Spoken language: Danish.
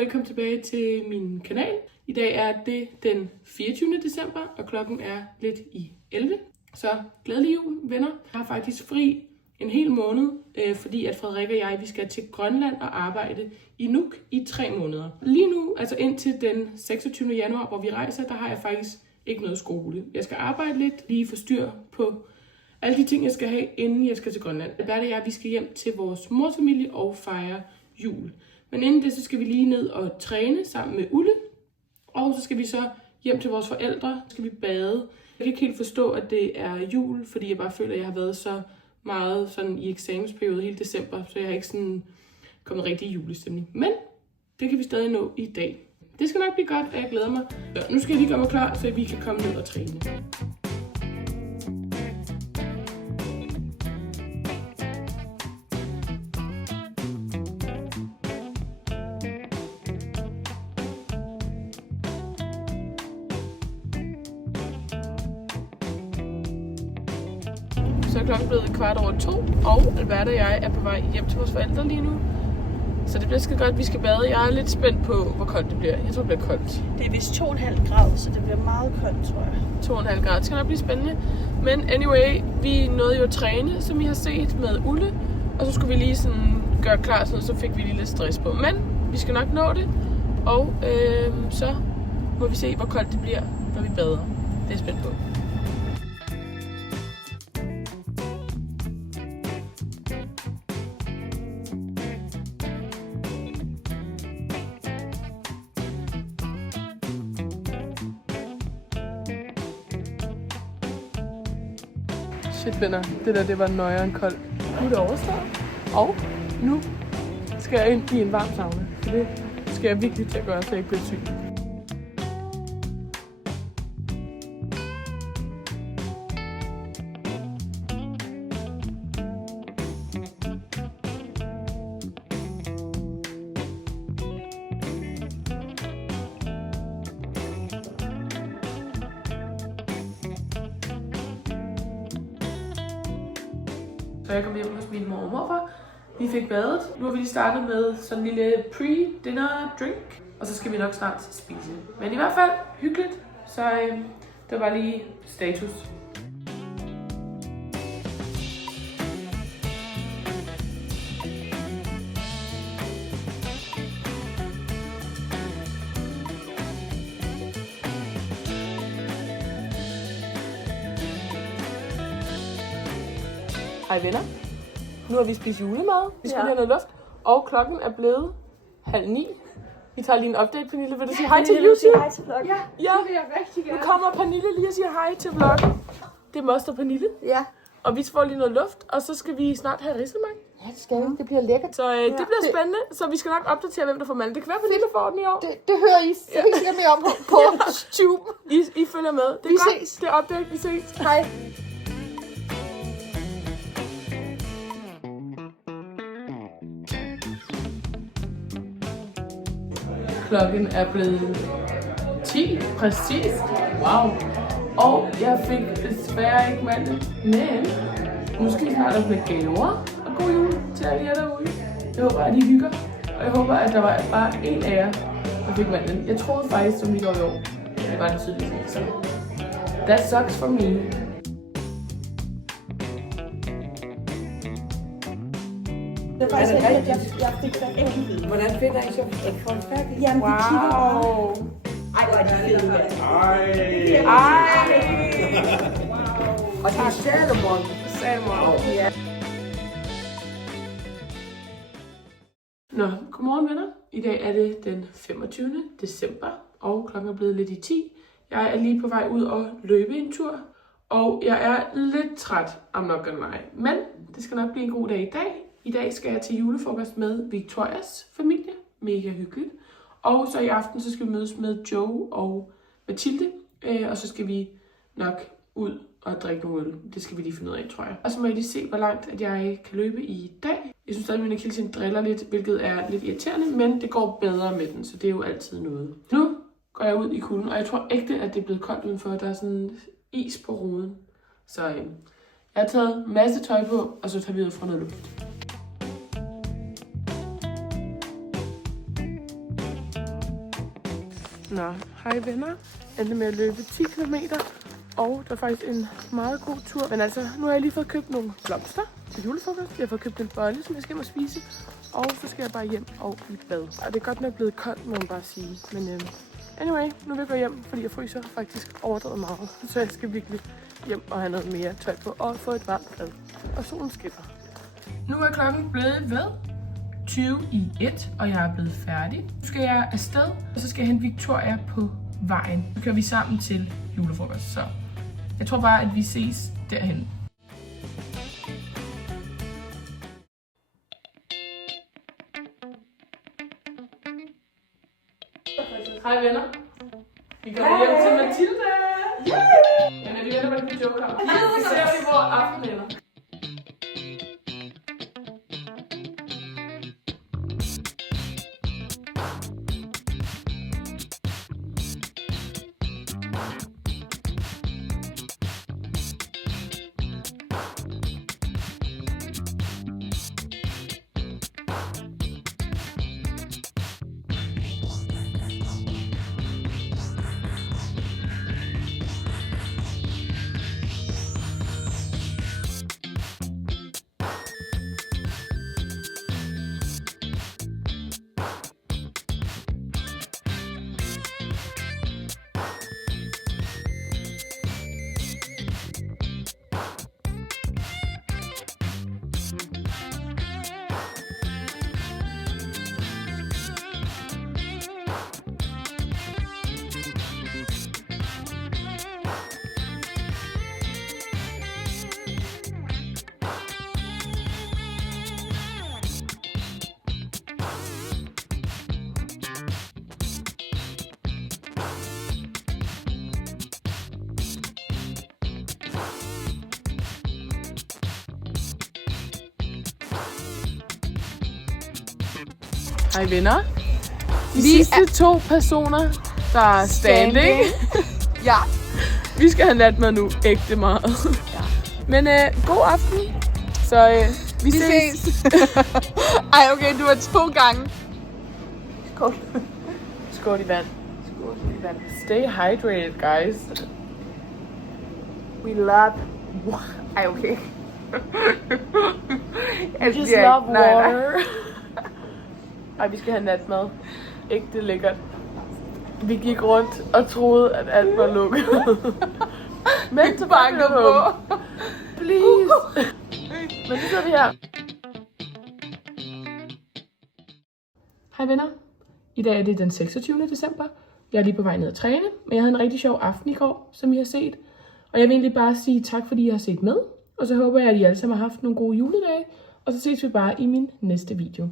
velkommen tilbage til min kanal. I dag er det den 24. december, og klokken er lidt i 11. Så glædelig jul, venner. Jeg har faktisk fri en hel måned, fordi at Frederik og jeg vi skal til Grønland og arbejde i Nuuk i 3 måneder. Lige nu, altså indtil den 26. januar, hvor vi rejser, der har jeg faktisk ikke noget skole. Jeg skal arbejde lidt, lige få styr på alle de ting, jeg skal have, inden jeg skal til Grønland. Det er det, vi skal hjem til vores morsfamilie og fejre jul. Men inden det, så skal vi lige ned og træne sammen med Ulle. Og så skal vi så hjem til vores forældre, så skal vi bade. Jeg kan ikke helt forstå, at det er jul, fordi jeg bare føler, at jeg har været så meget sådan i eksamensperiode hele december, så jeg har ikke sådan kommet rigtig i julestemning. Men det kan vi stadig nå i dag. Det skal nok blive godt, og jeg glæder mig. Så nu skal jeg lige gøre mig klar, så vi kan komme ned og træne. Så er klokken blevet 2:15, og Albert og jeg er på vej hjem til vores forældre lige nu. Så det bliver skide godt, vi skal bade. Jeg er lidt spændt på, hvor koldt det bliver. Jeg tror, det bliver koldt. Det er vist 2,5 grader, så det bliver meget koldt, tror jeg. 2,5 grader. Det skal nok blive spændende. Men anyway, vi nåede jo at træne, som I har set, med Ulle. Og så skulle vi lige sådan gøre klar, så fik vi lige lidt stress på. Men vi skal nok nå det. Og så må vi se, hvor koldt det bliver, når vi bader. Det er spændt på. Shit, venner. Det var nøjeren koldt. Nu er det overstået. Og nu skal jeg ind i en varm sauna. For det skal jeg virkelig til at gøre, så jeg ikke bliver syg. Så jeg kom hjem hos min mor og morfar. Vi fik badet. Nu har vi lige startet med sådan en lille pre-dinner drink. Og så skal vi nok snart spise. Men i hvert fald hyggeligt. Så det var bare lige status. Hej venner. Nu har vi spist julemad. Vi skal have noget luft. Og klokken er blevet 8:30. Vi tager lige en update, Pernille. Vil du sige hej til YouTube? Hej til vloggen. Ja, det vil jeg rigtig gerne. Nu kommer Pernille lige og siger hej til vloggen. Det er Moster Pernille. Ja. Og vi får lige noget luft, og så skal vi snart have risalemang. Ja, det skal vi. Det bliver lækkert. Så det bliver spændende. Så vi skal nok opdatere, hvem der får manden. Det kan være, Pernille får den i år. Det hører I. Det siger mere om på YouTube. I følger med. Det er vi godt. Ses. Det er update. Vi ses. Hej. Klokken er blevet 10, præcis. Wow. Og jeg fik desværre ikke mandel, men nu skal vi snart åbne gaver. Og god jul til alle jer derude. Jeg håber, at I hygger. Og jeg håber, at der var bare en af jer, der fik mandel. Jeg troede faktisk, som vi går i år. Det var det tydeligt ikke. Så that sucks for me. Det var faktisk rigtigt, at jeg fik så ikke vide. Hvordan finder I så et folk færdigt? Jamen, vi kigger bare. Ej, hvor er de fede, mand. Ej! Og det er Salomon. Ja. Nå, godmorgen venner. I dag er det den 25. december, og klokken er blevet lidt i 10. Jeg er lige på vej ud og løbe en tur, og jeg er lidt træt, I'm not gonna lie. Men det skal nok blive en god dag i dag. I dag skal jeg til julefrokost med Victorias familie. Mega hyggeligt. Og så i aften så skal vi mødes med Joe og Mathilde. Og så skal vi nok ud og drikke nogle øl. Det skal vi lige finde ud af, tror jeg. Og så må jeg lige se, hvor langt at jeg kan løbe i dag. Jeg synes stadig, at min akilleshæl driller lidt, hvilket er lidt irriterende. Men det går bedre med den, så det er jo altid noget. Nu går jeg ud i kulden, og jeg tror ægte, at det er blevet koldt udenfor. Der er sådan is på ruden. Så jeg har taget en masse tøj på, og så tager vi ud fra noget luft. Nå, hej venner. Endte med at løbe 10 km. Og det var faktisk en meget god tur. Men altså, nu har jeg lige fået købt nogle blomster til julefrokost. Jeg har fået købt en bolle, som jeg skal hjem og spise. Og så skal jeg bare hjem og i bad. Og det er godt nok blevet koldt, må man bare sige. Men anyway, nu vil jeg gå hjem, fordi jeg fryser faktisk overdrevet meget. Så jeg skal virkelig hjem og have noget mere tøj på og få et varmt bad. Og solen skinner. Nu er klokken blevet ved 20:01, og jeg er blevet færdig. Nu skal jeg afsted, og så skal jeg hente Victoria på vejen. Nu kører vi sammen til julefrokost, så jeg tror bare, at vi ses derhen. Hej venner. Vi kommer hjem til Mathilde. Men er vi venner, hvordan vi joker om? Vi ser vi hvor aftenen ender. Hej venner. De sidste 2 personer, der er standing. Ja. Vi skal have natmad nu, ægte meget. Ja. Men god aften. Så vi ses. Ej, okay, du var 2 gange. Skål. Skål i vand. Skål i vand. Stay hydrated, guys. We love... Ej, okay. We just love water. Ej, vi skal have natmad. Ægte lækkert. Vi gik rundt og troede, at alt var lukket. Men så bankede på. Please. Men nu sidder vi her. Hej venner. I dag er det den 26. december. Jeg er lige på vej ned at træne, men jeg havde en rigtig sjov aften i går, som I har set. Og jeg vil egentlig bare sige tak, fordi I har set med. Og så håber jeg, at I alle sammen har haft nogle gode juledage. Og så ses vi bare i min næste video.